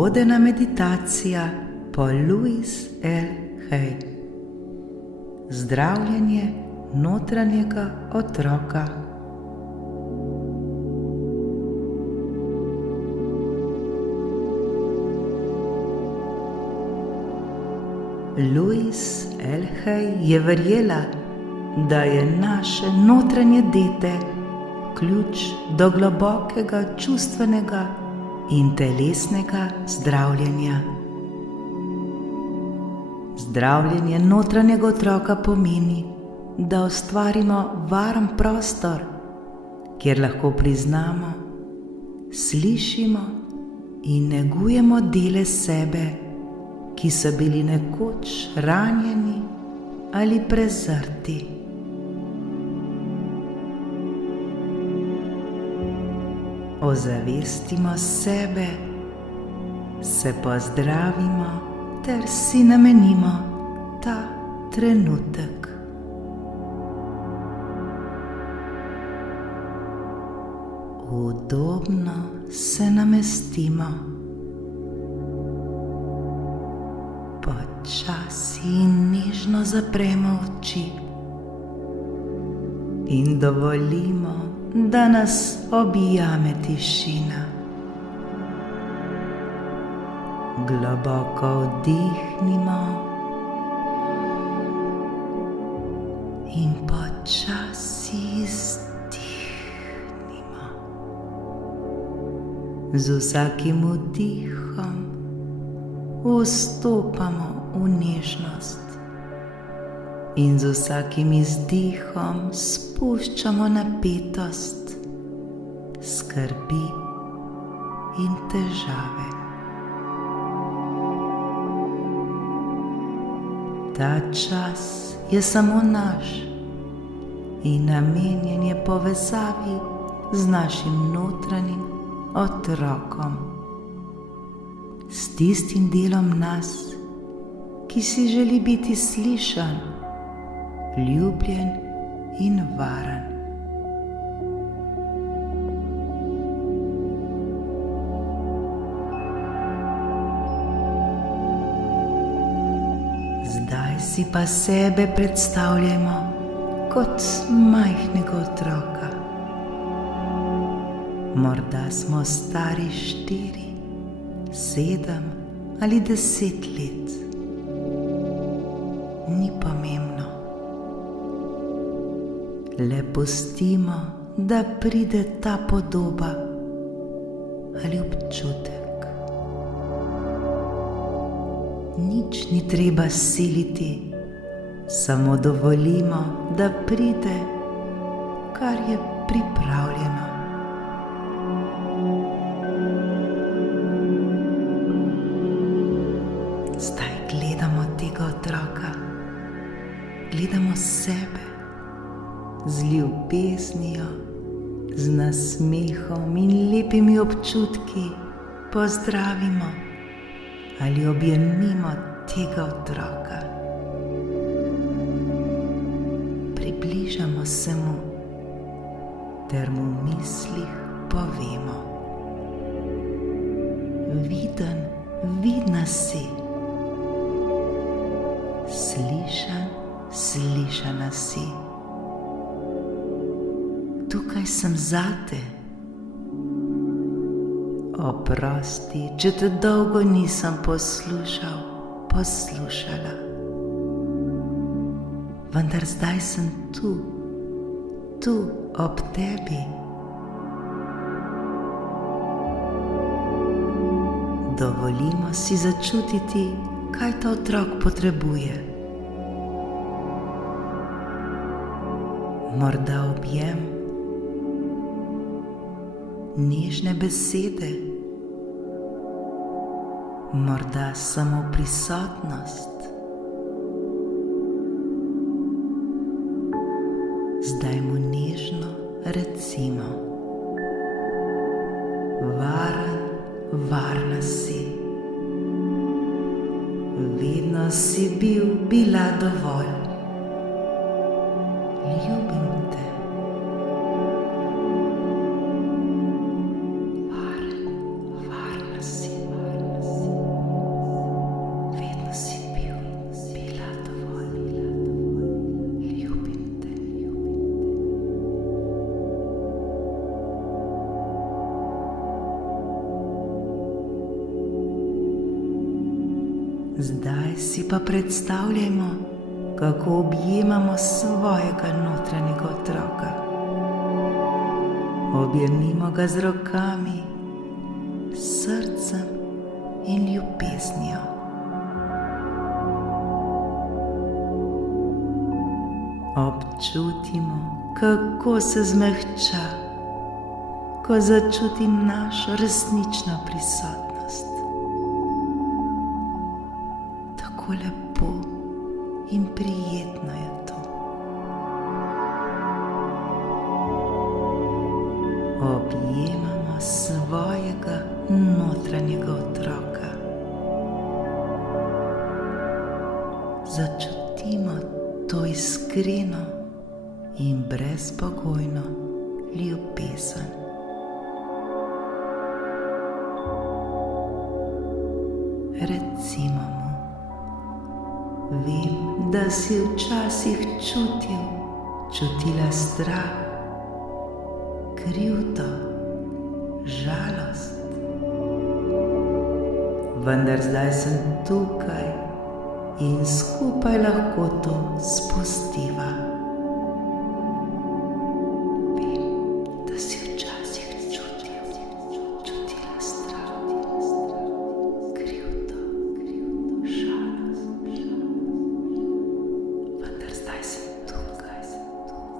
Vodena meditacija po Louise L. Hay. Zdravljenje notranjega otroka. Louise L. Hay je verjela, da je naše notranje dete ključ do globokega čustvenega in telesnega zdravljenja. Zdravljenje notranjega otroka pomeni, da ustvarimo varen prostor, kjer lahko priznamo, slišimo in negujemo dele sebe, ki so bili nekoč ranjeni ali prezrti. Ozavestimo sebe, se pozdravimo ter si namenimo ta trenutek. Udobno se namestimo. Počasi in nežno zapremo oči in dovolimo, da nas objame tišina. Globoko vdihnimo in počasi izdihnimo. Z vsakim vdihom vstopamo v nežnost in z vsakim izdihom spuščamo napetost, skrbi in težave. Ta čas je samo naš in namenjen je povezavi z našim notranjim otrokom, s tistim delom nas, ki si želi biti slišan, ljubljen in varen. Zdaj si pa sebe predstavljamo kot majhnega otroka. Morda smo stari 4, 7 ali 10 let. Ni pomembno. Le pustimo, da pride ta podoba ali občutek. Nič ni treba siliti, samo dovolimo, da pride, kar je pripravljeno. Zdaj gledamo tega otroka, gledamo sebe z ljubeznijo, z nasmehom in lepimi občutki. Pozdravimo ali objemimo tega otroka. Približamo se mu ter mu v mislih povemo: viden, vidna si. Slišan, slišana si. Tukaj sem zate. Oprosti, če te dolgo nisem poslušal, poslušala. Vendar zdaj sem tu ob tebi. Dovolimo si začutiti, kaj ta otrok potrebuje. Morda objem, nežne besede, morda samo prisotnost. Zdaj mu nežno recimo: varen, varna si. Vedno si bila dovolj. Ljubim te. Varna si. Zdaj si pa predstavljajmo, kako objemamo svojega notranjega otroka. Objemimo ga z rokami, srcem in ljubeznijo. Občutimo, kako se zmehča, ko začuti našo resnično prisotnost. Tako lepo in prijetno je to. Objemamo svojega notranjega otroka. Začutimo to iskreno in brezpogojno ljubezen. Recimo mu: vem, da si včasih čutila strah, krivdo, žalost. Vendar zdaj sem tukaj in skupaj lahko to spustiva. Vem, da si včasih čutila strah, krivdo, žalost. Vendar zdaj sem tukaj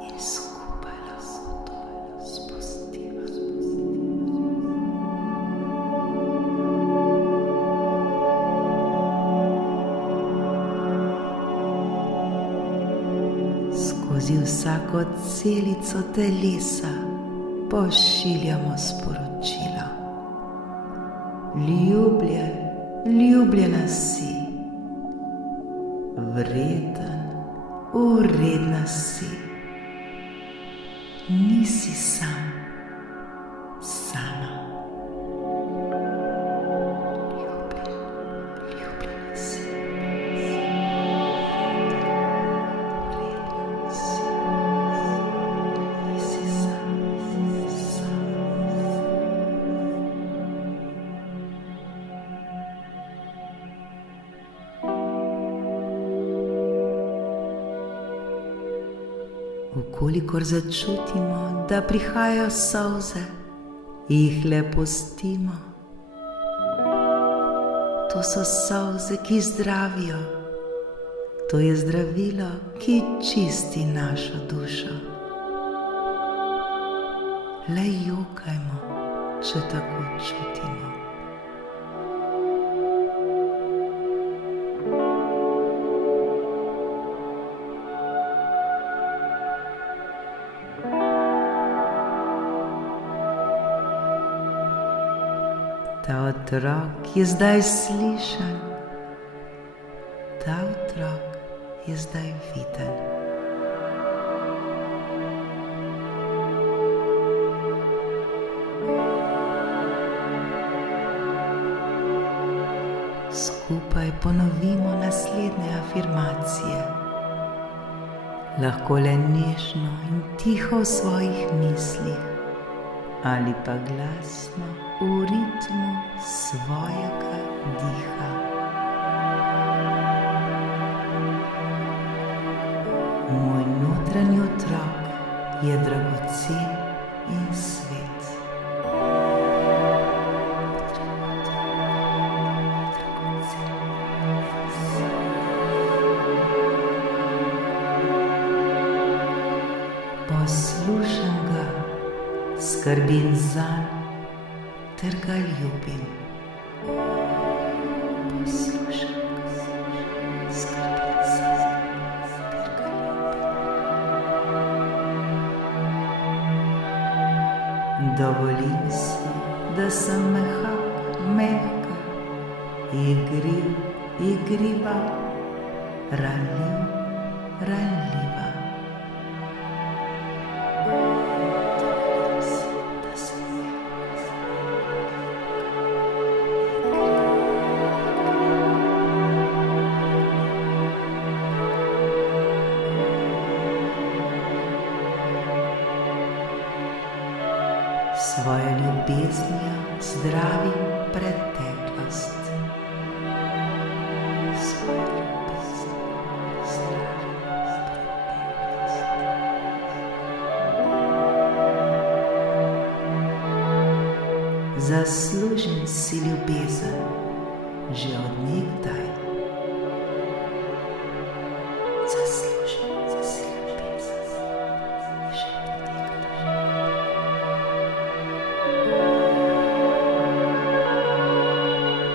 in skupaj lahko to spustiva. Skozi vsako celico telesa pošiljamo sporočilo: ljubljena si, vreden, vredna si, nisi sam, sama. Ljubljena si. Vkolikor začutimo, da prihajajo solze, jih le pustimo. To so solze, ki zdravijo. To je zdravilo, ki čisti našo dušo. Le jokajmo, če tako čutimo. Ta otrok je zdaj slišan, ta otrok je zdaj viden. Skupaj ponovimo naslednje afirmacije, lahko le nežno in tiho v svojih mislih ali pa glasno v ritmu svojega diha. Moj notranji otrok je dragocen in svet. Poslušam ga, skrbim zanj ter ga ljubim. Poslušam ga, skrbim zanj ter ga ljubim. Dovolim si, da sem mehka, igriva, ranljiva. Svojo ljubeznijo zdravim preteklost. Zaslužim si ljubezen že od nekdaj. Zaslužim si ljubezen že od nekdaj.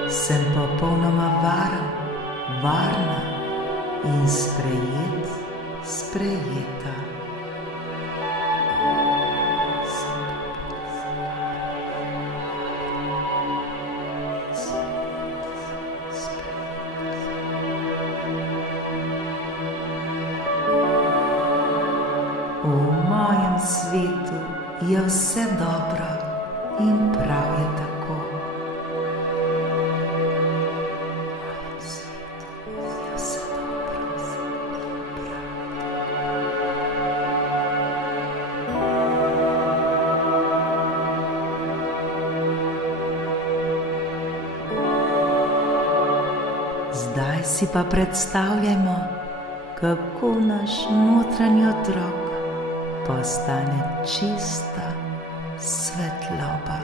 Sem popolnoma varen, varna in sprejet, sprejeta. V mojem svetu je vse dobro in prav je tako. Zdaj si pa predstavljajmo, kako naš notranji otrok postane čista svetloba.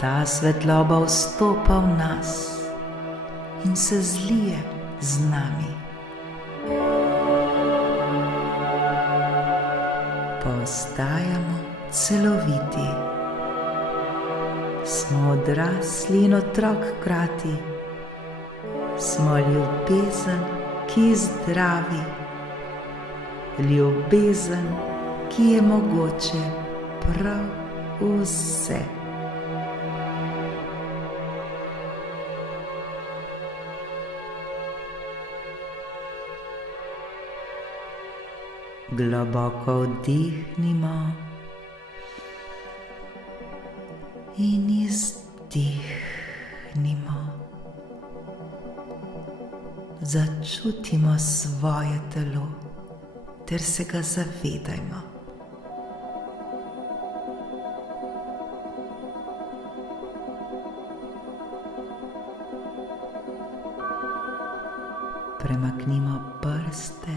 Ta svetloba vstopa v nas in se zlije z nami. Postajamo celoviti. Smo odrasli in otrok hkrati. Smo ljubezen, ki zdravi, ljubezen, ki je mogoče prav vse. Globoko vdihnimo in izdihnimo. Začutimo svoje telo ter se ga zavedajmo. Premaknimo prste.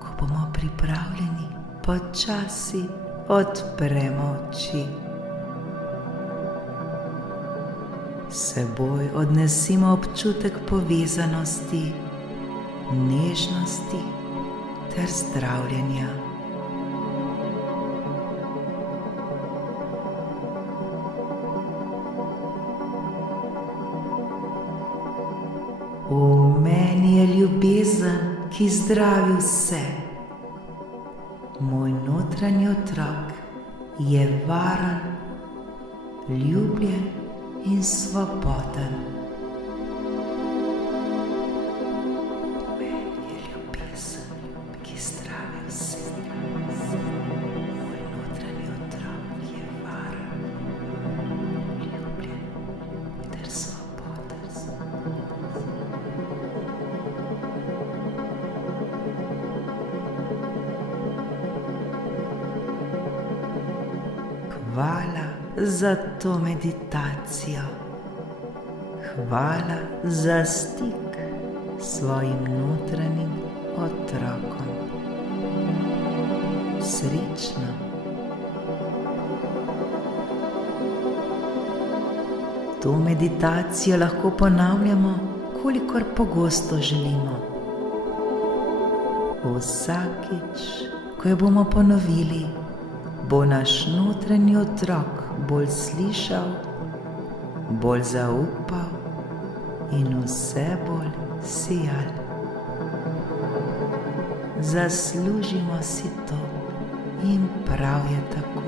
Ko bomo pripravljeni, počasi odpremo oči. S seboj odnesimo občutek povezanosti, nežnosti ter zdravljenja. V meni je ljubezen, ki zdravi vse. Moj notranji otrok je varen, ljubljen in svoboden. V meni je ljubezen, ki zdravi vse. Moj notranji otrok je varen, ljubljen ter svoboden. Hvala za to meditacijo. Hvala za stik s svojim notranjim otrokom. Srečno. To meditacijo lahko ponavljamo, kolikor pogosto želimo. Vsakič, ko jo bomo ponovili, bo naš notranji otrok bolj slišal, bolj zaupal in vse bolj sijal. Zaslužimo si to in prav je tako.